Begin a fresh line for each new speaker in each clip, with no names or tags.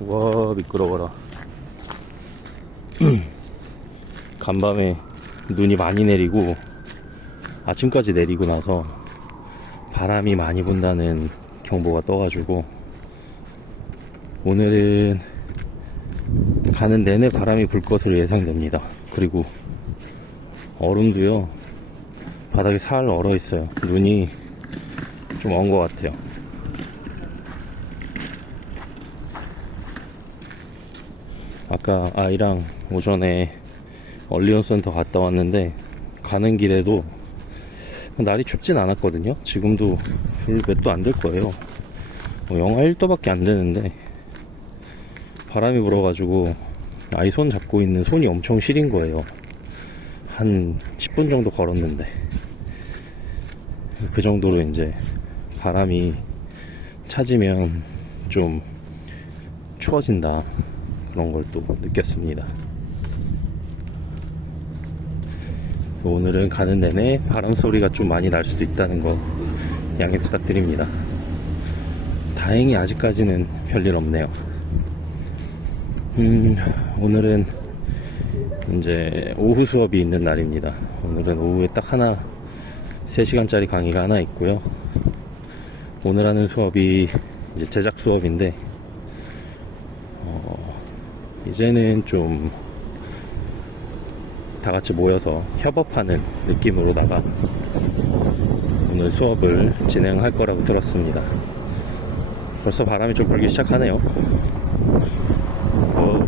와 미끄러워라 간밤에 눈이 많이 내리고 아침까지 내리고 나서 바람이 많이 분다는 경보가 떠가지고 오늘은 가는 내내 바람이 불 것으로 예상됩니다. 그리고 얼음도요 바닥에 살 얼어 있어요. 눈이 좀 언 것 같아요. 아까 아이랑 오전에 얼리온 센터 갔다 왔는데 가는 길에도 날이 춥진 않았거든요. 지금도 별몇도 안 될 거예요. 뭐 영하 1도밖에 안 되는데 바람이 불어가지고 아이 손 잡고 있는 손이 엄청 시린 거예요. 한 10분 정도 걸었는데 그 정도로 이제 바람이 차지면 좀 추워진다 그런 걸 또 느꼈습니다. 오늘은 가는 내내 바람 소리가 좀 많이 날 수도 있다는 거 양해 부탁드립니다. 다행히 아직까지는 별일 없네요. 음, 오늘은 이제 오후 수업이 있는 날입니다. 오늘은 오후에 딱 하나 3시간짜리 강의가 하나 있고요. 오늘 하는 수업이 이제 제작 수업인데 어, 이제는 좀 다 같이 모여서 협업하는 느낌으로다가 오늘 수업을 진행할 거라고 들었습니다. 벌써 바람이 좀 불기 시작하네요. 어,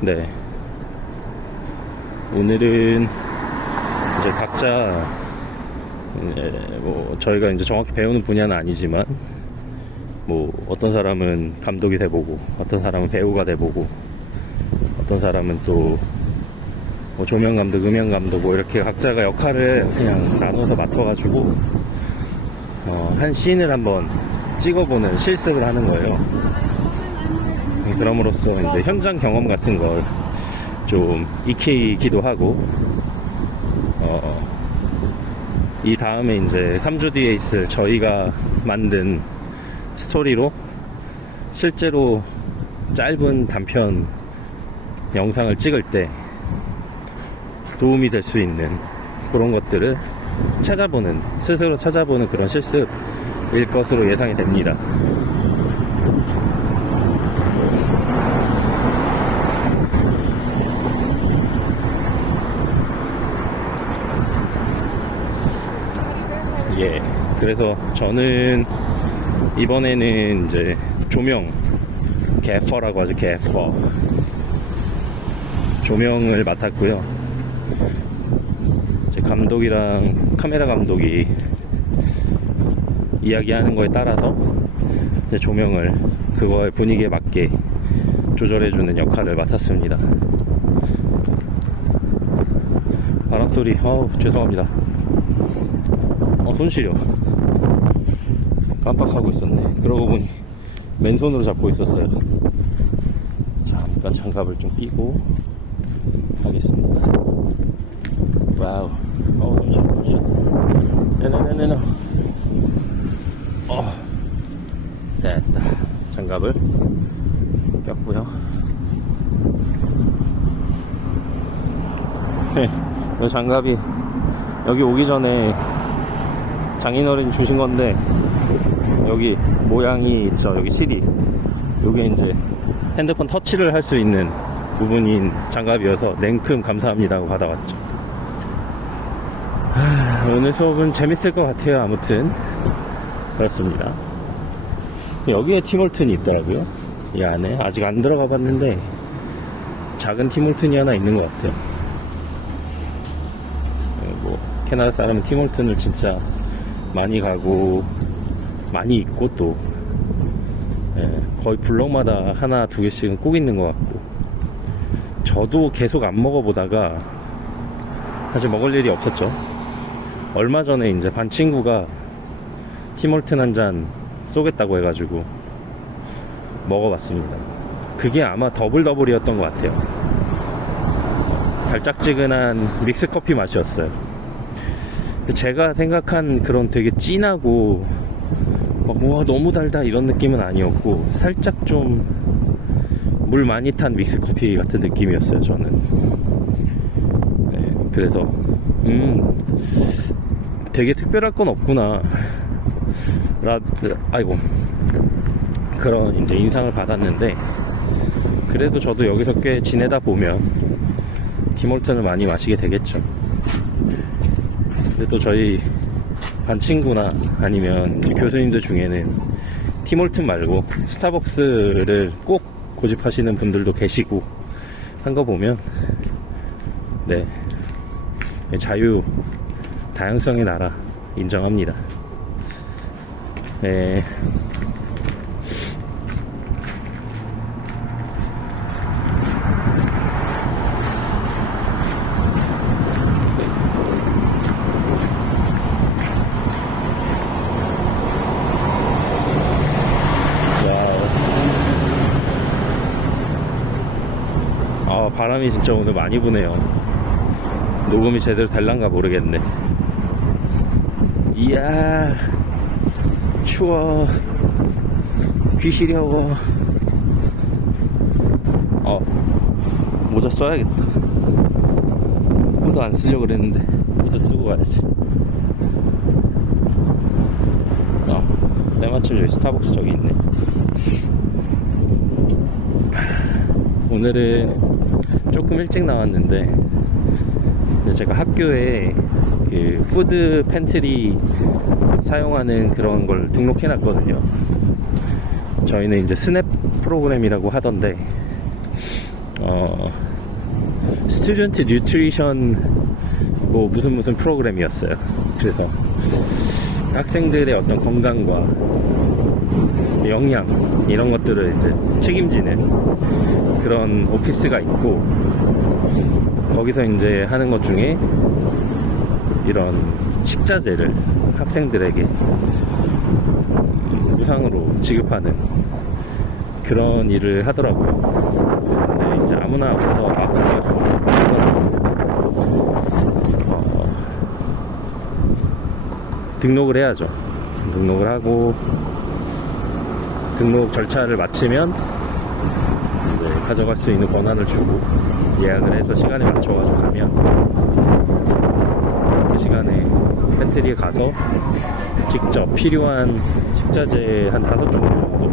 네. 오늘은 이제 각자 예, 뭐 저희가 이제 정확히 배우는 분야는 아니지만 뭐 어떤 사람은 감독이 돼보고 어떤 사람은 배우가 돼보고 어떤 사람은 또 뭐 조명 감독, 음향 감독 뭐 이렇게 각자가 역할을 그냥 나눠서 맡아가지고 어, 한 씬을 한번 찍어보는 실습을 하는 거예요. 그럼으로써 이제 현장 경험 같은 걸 좀 익히기도 하고 어, 이 다음에 이제 3주 뒤에 있을 저희가 만든 스토리로 실제로 짧은 단편 영상을 찍을 때 도움이 될 수 있는 그런 것들을 찾아보는 스스로 찾아보는 그런 실습일 것으로 예상이 됩니다. 예. 그래서 저는 이번에는 이제 조명 개퍼라고 하죠 개퍼 조명을 맡았고요. 이제 감독이랑 카메라 감독이 이야기하는 거에 따라서 이제 조명을 그거의 분위기에 맞게 조절해주는 역할을 맡았습니다. 바람 소리, 어우 죄송합니다. 어, 손 시려. 깜빡하고 있었네. 그러고 보니 맨손으로 잡고 있었어요. 잠깐 장갑을 좀 끼고 하겠습니다. 와우. 어, 손 시려, 손 시려. 네네네네. 어, 됐다. 장갑을 꼈고요. 이 장갑이 여기 오기 전에 장인어른이 주신 건데 여기 모양이 있죠. 여기 실이. 요게 이제 핸드폰 터치를 할 수 있는 부분인 장갑이어서 냉큼 감사합니다고 받아왔죠. 하, 오늘 수업은 재밌을 것 같아요. 아무튼. 그렇습니다. 여기에 티몰튼이 있더라고요. 이 안에. 아직 안 들어가 봤는데 작은 티몰튼이 하나 있는 것 같아요. 뭐 캐나다 사람은 티몰튼을 진짜 많이 가고 많이 있고 또. 예, 거의 블럭마다 하나 두 개씩은 꼭 있는 것 같고. 저도 계속 안 먹어보다가 사실 먹을 일이 없었죠. 얼마 전에 이제 반 친구가 티몰튼 한 잔 쏘겠다고 해가지고 먹어봤습니다. 그게 아마 더블 더블이었던 것 같아요. 달짝지근한 믹스 커피 맛이었어요. 제가 생각한 그런 되게 진하고 막, 와 너무 달다 이런 느낌은 아니었고 살짝 좀 물 많이 탄 믹스 커피 같은 느낌이었어요 저는. 네, 그래서 음 되게 특별할 건 없구나. 라 아이고 그런 이제 인상을 받았는데 그래도 저도 여기서 꽤 지내다 보면 디몰튼을 많이 마시게 되겠죠. 근데 또 저희 반 친구나 아니면 교수님들 중에는 티몰튼 말고 스타벅스를 꼭 고집하시는 분들도 계시고 한 거 보면 네 자유 다양성의 나라 인정합니다. 네. 와우. 아, 바람이 진짜 오늘 많이 부네요. 녹음이 제대로 될란가 모르겠네. 이야, 추워. 귀 시려워. 어, 모자 써야겠다. 후드 안 쓰려고 그랬는데, 후드 쓰고 가야지. 아, 때마침 여기 스타벅스 저기 있네. 오늘은 조금 일찍 나왔는데 제가 학교에 그 푸드 팬트리 사용하는 그런 걸 등록해 놨거든요. 저희는 이제 스냅 프로그램이라고 하던데 어 스튜던트 뉴트리션 뭐 무슨 무슨 프로그램이었어요. 그래서 학생들의 어떤 건강과 영양 이런 것들을 이제 책임지는 그런 오피스가 있고 거기서 이제 하는 것 중에 이런 식자재를 학생들에게 무상으로 지급하는 그런 일을 하더라고요. 근데 이제 아무나 가서 막 가져갈 수 없는 건 어, 등록을 해야죠. 등록을 하고 등록 절차를 마치면 가져갈 수 있는 권한을 주고 예약을 해서 시간에 맞춰가지고 가면 그 시간에 팬트리에 가서 직접 필요한 식자재 한 다섯 종류 정도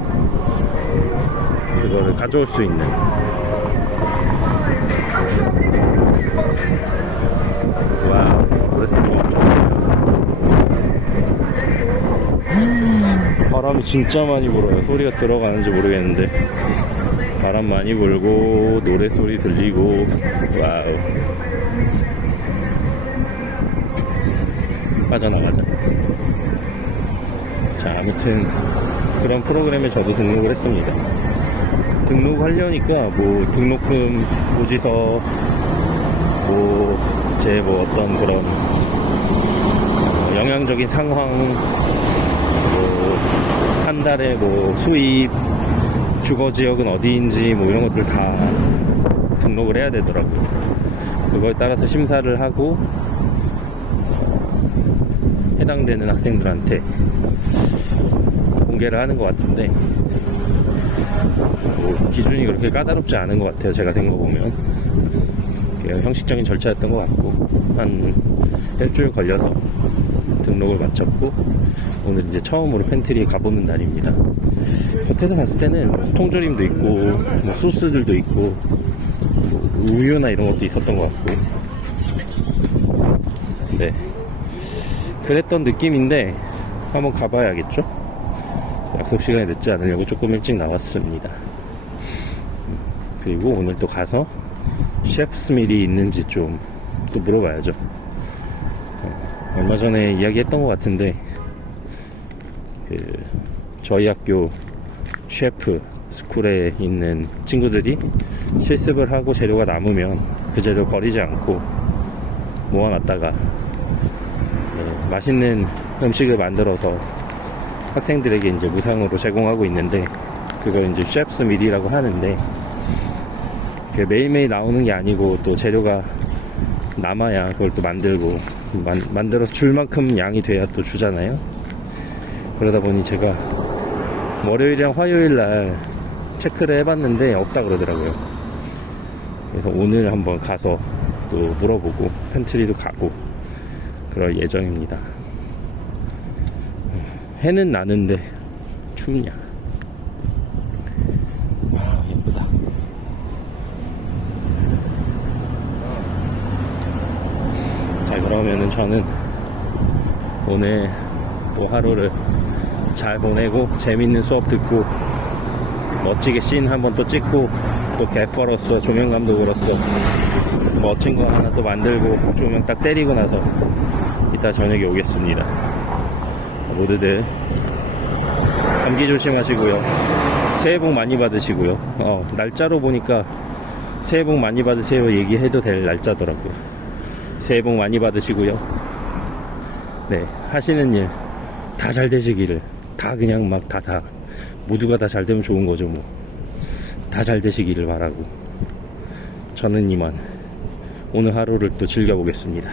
그거를 가져올 수 있는 와 노래 소리가 엄청 바람이 진짜 많이 불어요. 소리가 들어가는지 모르겠는데. 바람 많이 불고 노래 소리 들리고. 와우. 빠져나가자. 자 아무튼 그런 프로그램에 저도 등록을 했습니다. 등록하려니까 뭐 등록금 고지서 뭐 제 뭐 어떤 그런 어, 영양적인 상황 뭐 한 달에 뭐 수입 주거 지역은 어디인지 뭐 이런 것들 다 등록을 해야 되더라고요. 그거에 따라서 심사를 하고 해당되는 학생들한테 공개를 하는 것 같은데 뭐 기준이 그렇게 까다롭지 않은 것 같아요. 제가 된 거 보면 형식적인 절차였던 것 같고 한 일주일 걸려서 등록을 마쳤고 오늘 이제 처음으로 팬트리에 가보는 날입니다. 겉에서 봤을 때는 통조림도 있고 뭐 소스들도 있고 뭐 우유나 이런 것도 있었던 것 같고 네 그랬던 느낌인데 한번 가봐야겠죠? 약속 시간에 늦지 않으려고 조금 일찍 나왔습니다. 음, 그리고 오늘 또 가서 셰프 스밀이 있는지 좀 또 물어봐야죠. 어, 얼마 전에 이야기했던 것 같은데 그 저희 학교 셰프 스쿨에 있는 친구들이 실습을 하고 재료가 남으면 그 재료 버리지 않고 모아놨다가 네, 맛있는 음식을 만들어서 학생들에게 이제 무상으로 제공하고 있는데 그걸 이제 셰프스 밀이라고 하는데 그 매일매일 나오는 게 아니고 또 재료가 남아야 그걸 또 만들고 만, 만들어서 줄 만큼 양이 돼야 또 주잖아요. 그러다 보니 제가 월요일이랑 화요일 날 체크를 해봤는데 없다 그러더라고요. 그래서 오늘 한번 가서 또 물어보고 팬트리도 가고 그럴 예정입니다. 해는 나는데 춥냐? 와 예쁘다. 자 그러면은 저는 오늘 또 하루를 잘 보내고 재밌는 수업 듣고 멋지게 씬 한번 또 찍고 또 개퍼로서 조명 감독으로서 멋진 거 하나 또 만들고 조명 딱 때리고 나서 이따 저녁에 오겠습니다. 모두들 감기 조심하시고요. 새해 복 많이 받으시고요. 어, 날짜로 보니까 새해 복 많이 받으세요 얘기해도 될 날짜더라고요. 새해 복 많이 받으시고요. 네, 하시는 일 다 잘 되시기를 다 그냥 막 다 다 모두가 다 잘 되면 좋은 거죠 뭐. 다 잘 되시기를 바라고 저는 이만 오늘 하루를 또 즐겨보겠습니다.